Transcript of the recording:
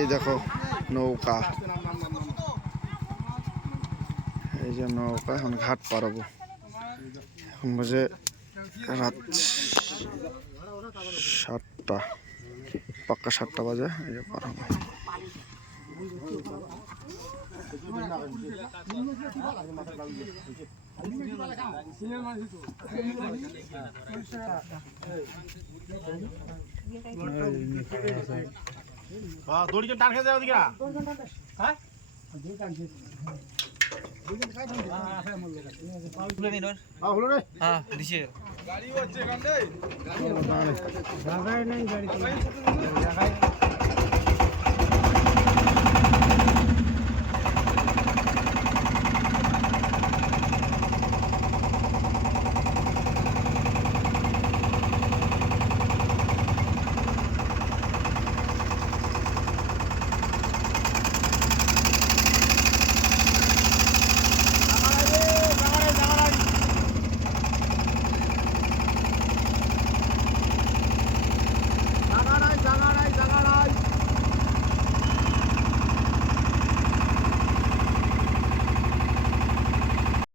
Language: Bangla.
এই দেখো নৌকা। এই যে নৌকা, এখন ঘাট পারাবো এখন বাজে রাত সাতটা, পাক্কা সাতটা বাজে, এই যে পারাবো দড়িটা টান খেয়ে যাও দিকে তুলে নিন ওর হলো রে। হ্যাঁ দিছে। জায়গায়